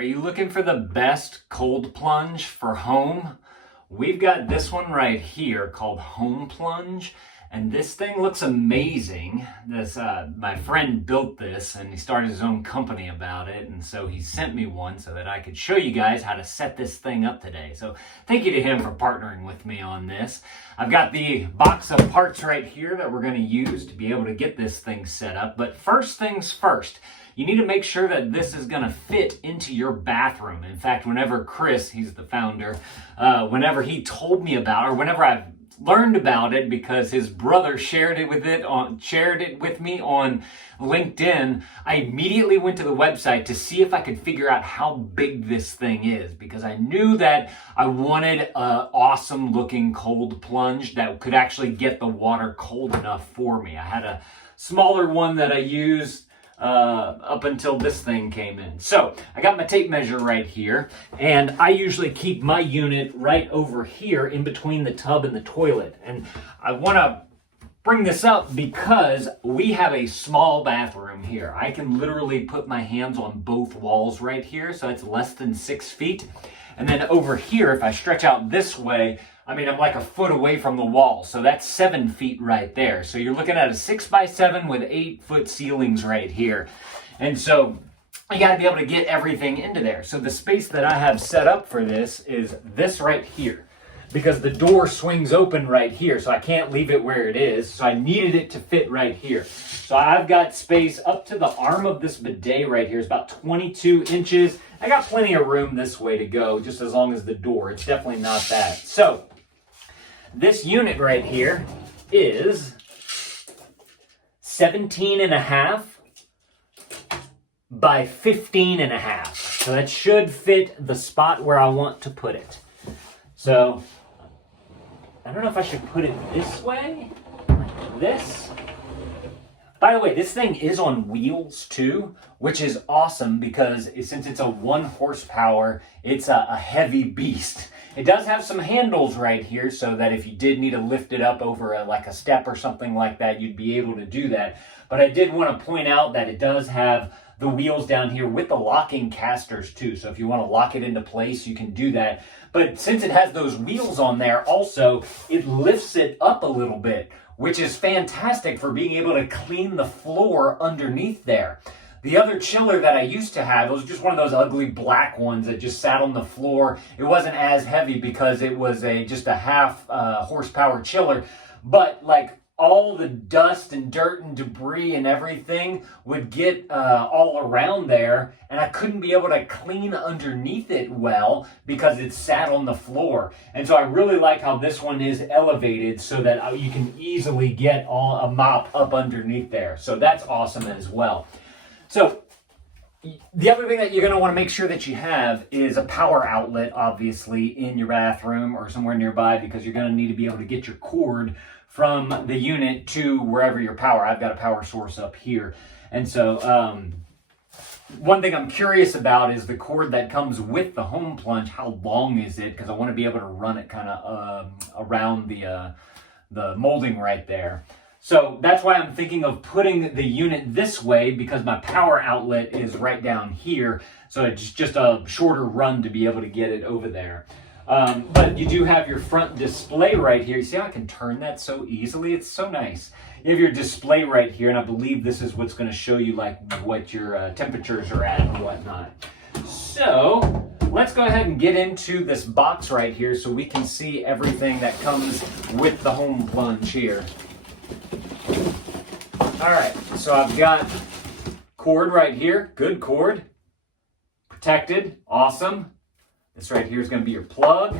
Are you looking for the best cold plunge for home? We've got this one right here called HomePlunge, and this thing looks amazing. My friend built this and he started his own company about it, and so he sent me one so that I could show you guys how to set this thing up today. So thank you to him for partnering with me on this. I've got the box of parts right here that we're going to use to be able to get this thing set up. But first things first, you need to make sure that this is going to fit into your bathroom. In fact, whenever Chris, he's the founder, whenever he told me about it, or whenever I've learned about it because his brother shared it with me on LinkedIn, I immediately went to the website to see if I could figure out how big this thing is, because I knew that I wanted an awesome looking cold plunge that could actually get the water cold enough for me. I had a smaller one that I used up until this thing came in. So I got my tape measure right here, and I usually keep my unit right over here in between the tub and the toilet. And I want to bring this up because we have a small bathroom here. I can literally put my hands on both walls right here, so it's less than 6 feet. And then over here, if I stretch out this way, I'm like a foot away from the wall. So that's 7 feet right there. So you're looking at a 6x7 with 8-foot ceilings right here. And so you got to be able to get everything into there. So the space that I have set up for this is this right here, because the door swings open right here. So I can't leave it where it is. So I needed it to fit right here. So I've got space up to the arm of this bidet right here. It's about 22 inches. I got plenty of room this way to go, just as long as the door. It's definitely not that. So this unit right here is 17.5 by 15.5. So that should fit the spot where I want to put it. So I don't know if I should put it this way, like this. By the way, this thing is on wheels too, which is awesome because since it's a 1 horsepower, it's a heavy beast. It does have some handles right here so that if you did need to lift it up over like a step or something like that, you'd be able to do that. But I did want to point out that it does have the wheels down here with the locking casters too. So if you want to lock it into place, you can do that. But since it has those wheels on there, also, it lifts it up a little bit, which is fantastic for being able to clean the floor underneath there. The other chiller that I used to have, it was just one of those ugly black ones that just sat on the floor. It wasn't as heavy because it was just a half horsepower chiller, but like all the dust and dirt and debris and everything would get all around there, and I couldn't be able to clean underneath it well because it sat on the floor. And so I really like how this one is elevated so that you can easily get a mop up underneath there. So that's awesome as well. So the other thing that you're going to want to make sure that you have is a power outlet, obviously, in your bathroom or somewhere nearby, because you're going to need to be able to get your cord from the unit to wherever your power. I've got a power source up here. And so one thing I'm curious about is the cord that comes with the HomePlunge. How long is it? Because I want to be able to run it kind of around the molding right there. So that's why I'm thinking of putting the unit this way, because my power outlet is right down here. So it's just a shorter run to be able to get it over there. But you do have your front display right here. You see how I can turn that so easily? It's so nice. You have your display right here, and I believe this is what's going to show you like what your temperatures are at and whatnot. So let's go ahead and get into this box right here so we can see everything that comes with the HomePlunge here. All right, so I've got cord right here, good cord, protected, awesome. This right here is going to be your plug.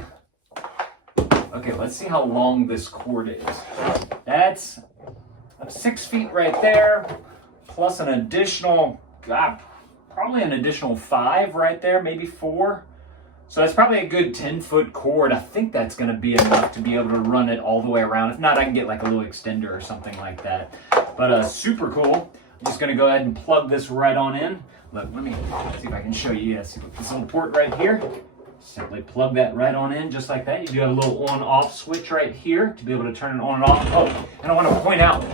Okay, let's see how long this cord is. That's 6 feet right there, plus an additional, probably an additional 5 right there, maybe 4. So that's probably a good 10-foot cord. I think that's going to be enough to be able to run it all the way around. If not, I can get like a little extender or something like that. But super cool. I'm just going to go ahead and plug this right on in. Look, let me see if I can show you. See this little port right here. Simply plug that right on in just like that. You do have a little on-off switch right here to be able to turn it on and off. Oh, and I want to point out,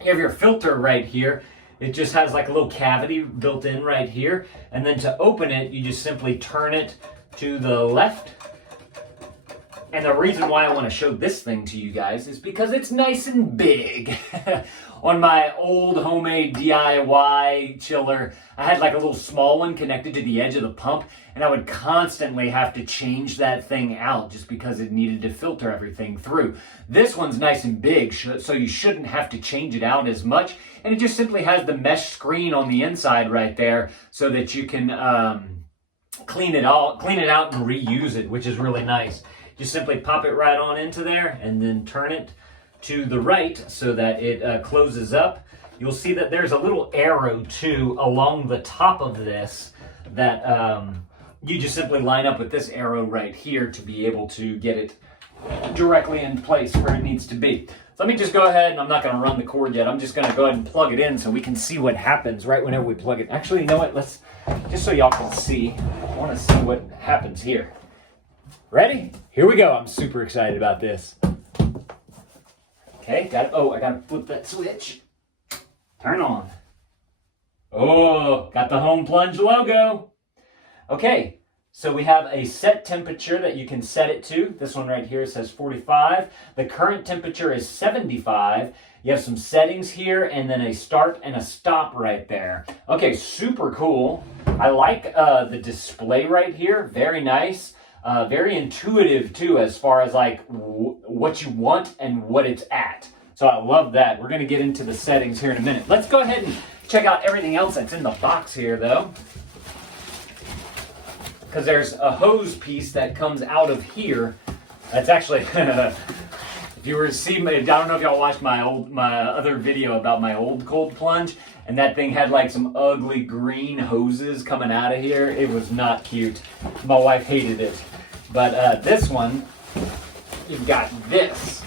you have your filter right here. It just has like a little cavity built in right here. And then to open it, you just simply turn it to the left. And the reason why I want to show this thing to you guys is because it's nice and big. On my old homemade DIY chiller, I had like a little small one connected to the edge of the pump, and I would constantly have to change that thing out just because it needed to filter everything through. This one's nice and big, so you shouldn't have to change it out as much, and it just simply has the mesh screen on the inside right there so that you can clean it out and reuse it, which is really nice. Just simply pop it right on into there and then turn it to the right so that it closes up. You'll see that there's a little arrow too along the top of this that you just simply line up with this arrow right here to be able to get it directly in place where it needs to be. So let me just go ahead, and I'm not going to run the cord yet. I'm just going to go ahead and plug it in so we can see what happens right whenever we plug it. Actually, you know what? Let's, just so y'all can see, I want to see what happens here. Ready? Here we go. I'm super excited about this. Okay, got it. Oh, I got to flip that switch. Turn on. Oh, got the HomePlunge logo. Okay, so we have a set temperature that you can set it to. This one right here says 45. The current temperature is 75. You have some settings here and then a start and a stop right there. Okay, super cool. I like the display right here. Very nice. Very intuitive too, as far as like what you want and what it's at. So I love that. We're going to get into the settings here in a minute. Let's go ahead and check out everything else that's in the box here though. Because there's a hose piece that comes out of here. That's actually, if you were to see, I don't know if y'all watched my other video about my old cold plunge, and that thing had like some ugly green hoses coming out of here. It was not cute. My wife hated it. But this one, you've got this.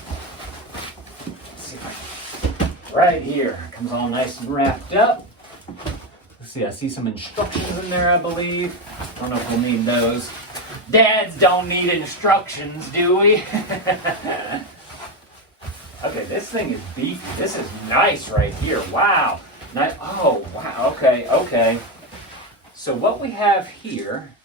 Let's see if I, right here. Comes all nice and wrapped up. Let's see, I see some instructions in there, I believe. I don't know if we'll need those. Dads don't need instructions, do we? Okay, this thing is beefy. This is nice right here. Wow. Nice. Oh, wow. Okay, okay. So what we have here,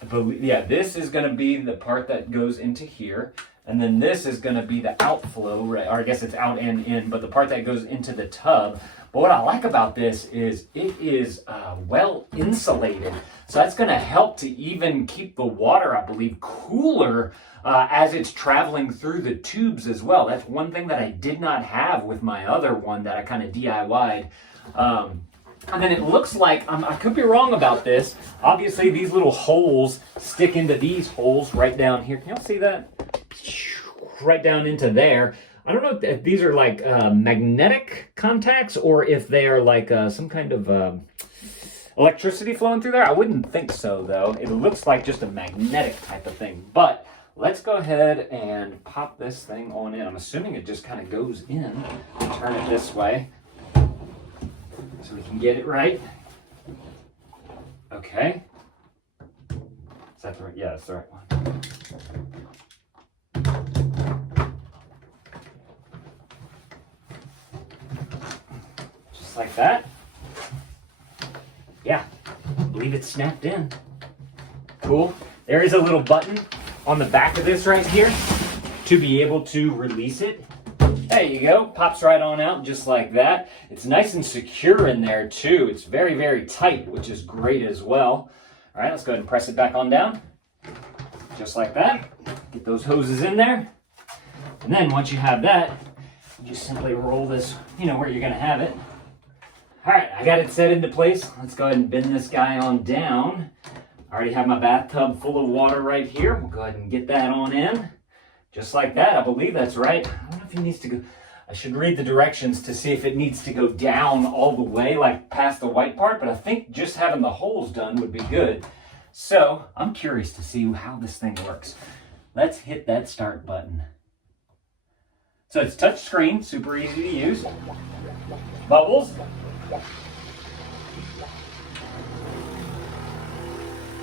I believe, yeah, this is going to be the part that goes into here. And then this is going to be the outflow, right? Or I guess it's out and in, but the part that goes into the tub. But what I like about this is it is well insulated. So that's going to help to even keep the water, I believe, cooler as it's traveling through the tubes as well. That's one thing that I did not have with my other one that I kind of DIY'd. And then it looks like, I could be wrong about this. Obviously, these little holes stick into these holes right down here. Can y'all see that? Right down into there. I don't know if these are like magnetic contacts or if they are like some kind of electricity flowing through there. I wouldn't think so, though. It looks like just a magnetic type of thing. But let's go ahead and pop this thing on in. I'm assuming it just kind of goes in. Turn it this way so we can get it right. Okay. Is that the right? Yeah, that's the right one. Like that. Yeah, I believe it's snapped in. Cool. There is a little button on the back of this right here to be able to release it. There you go. Pops right on out just like that. It's nice and secure in there too. It's very, very tight, which is great as well. All right, let's go ahead and press it back on down. Just like that. Get those hoses in there. And then once you have that, you just simply roll this, you know, where you're going to have it. All right, I got it set into place. Let's go ahead and bend this guy on down. I already have my bathtub full of water right here. We'll go ahead and get that on in. Just like that, I believe that's right. I don't know if it needs to go, I should read the directions to see if it needs to go down all the way, like past the white part, but I think just having the holes done would be good. So, I'm curious to see how this thing works. Let's hit that start button. So it's touch screen, super easy to use. Bubbles.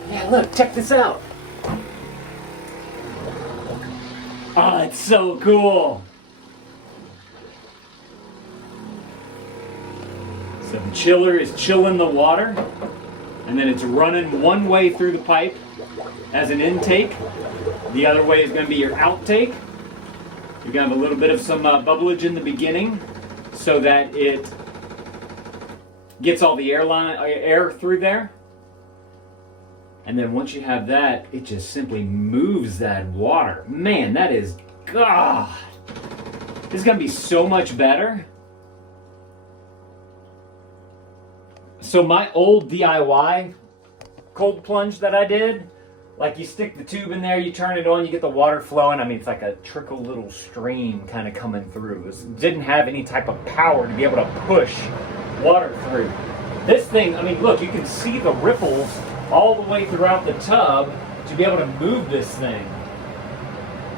Yeah, look, check this out. Oh, it's so cool. The chiller is chilling the water, and then it's running one way through the pipe as an intake. The other way is going to be your outtake. You're going to have a little bit of some bubblage in the beginning so that it gets all the air through there. And then once you have that, it just simply moves that water. Man, that is, God, this is going to be so much better. So my old DIY cold plunge that I did, like you stick the tube in there, you turn it on, you get the water flowing. I mean, it's like a trickle little stream kind of coming through. It didn't have any type of power to be able to push water through. This thing, I mean, look, you can see the ripples all the way throughout the tub to be able to move this thing.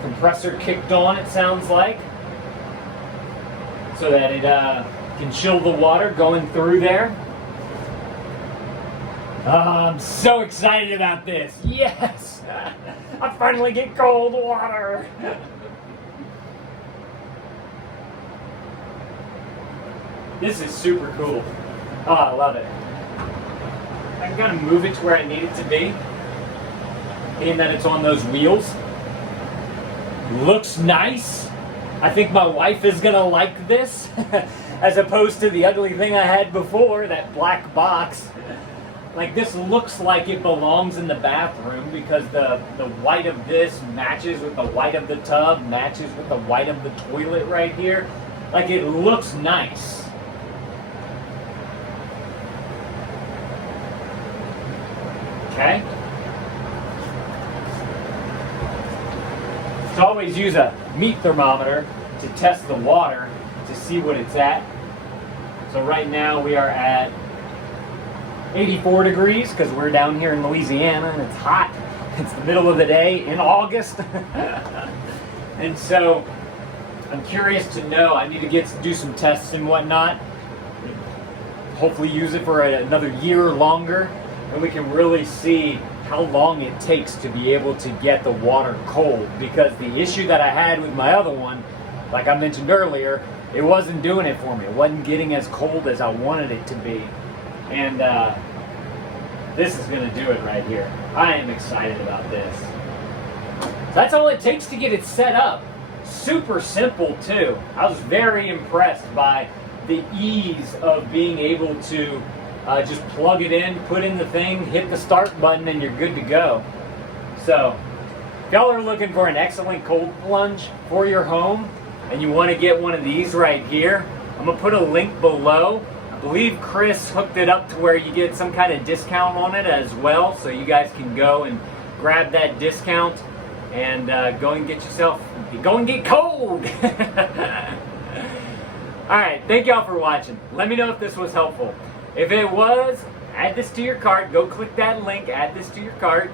Compressor kicked on, it sounds like, so that it can chill the water going through there. I'm so excited about this. Yes! I finally get cold water. This is super cool. Oh, I love it. I can kind of move it to where I need it to be, being that it's on those wheels. Looks nice. I think my wife is gonna like this, as opposed to the ugly thing I had before, that black box. Like, this looks like it belongs in the bathroom because the white of this matches with the white of the tub, matches with the white of the toilet right here. Like, it looks nice. Okay? So always use a meat thermometer to test the water to see what it's at. So right now we are at 84 degrees because we're down here in Louisiana and it's hot. It's the middle of the day in August. And so I'm curious to know, I need to do some tests and whatnot. Hopefully use it for another year or longer, and we can really see how long it takes to be able to get the water cold. Because the issue that I had with my other one, like I mentioned earlier, it wasn't doing it for me. It wasn't getting as cold as I wanted it to be. And this is going to do it right here. I am excited about this. So that's all it takes to get it set up. Super simple too. I was very impressed by the ease of being able to just plug it in, put in the thing, hit the start button, and you're good to go. So if y'all are looking for an excellent cold plunge for your home and you want to get one of these right here, I'm going to put a link below. I believe Chris hooked it up to where you get some kind of discount on it as well, so you guys can go and grab that discount and go and get cold. Alright, thank y'all for watching. Let me know if this was helpful. If it was, add this to your cart. Go click that link, add this to your cart.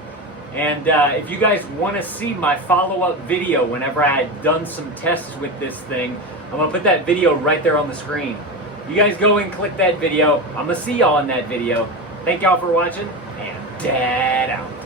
And if you guys want to see my follow-up video whenever I had done some tests with this thing, I'm going to put that video right there on the screen. You guys go and click that video. I'm going to see y'all in that video. Thank y'all for watching, and Dad out.